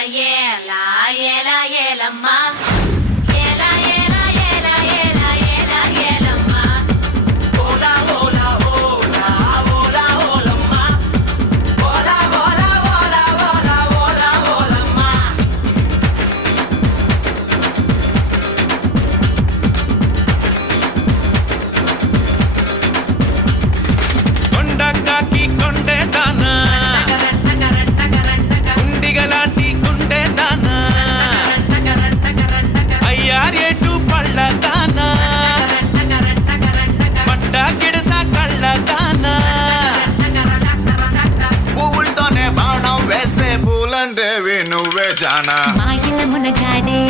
ఏలా ఏలా ఏలమ్మా ఏలా ఏలా ఏలా ఏలా ఏలా ఏలమ్మా ఓలా ఓలా ఓలా ఓలా ఓలమ్మా ఓలా ఓలా ఓలా ఓలా ఓలా ఓలమ్మా కొండకాకి కొండే దానా గుండిగలాంటి గుండె దానా అయ్యారేటు పళ్ళ దానా పడ్డ గిడస కళ్ళ దానా పువ్వులతోనే బాణం వేసే పూలంటేవి నువ్వే జానా మాయల మునగాడే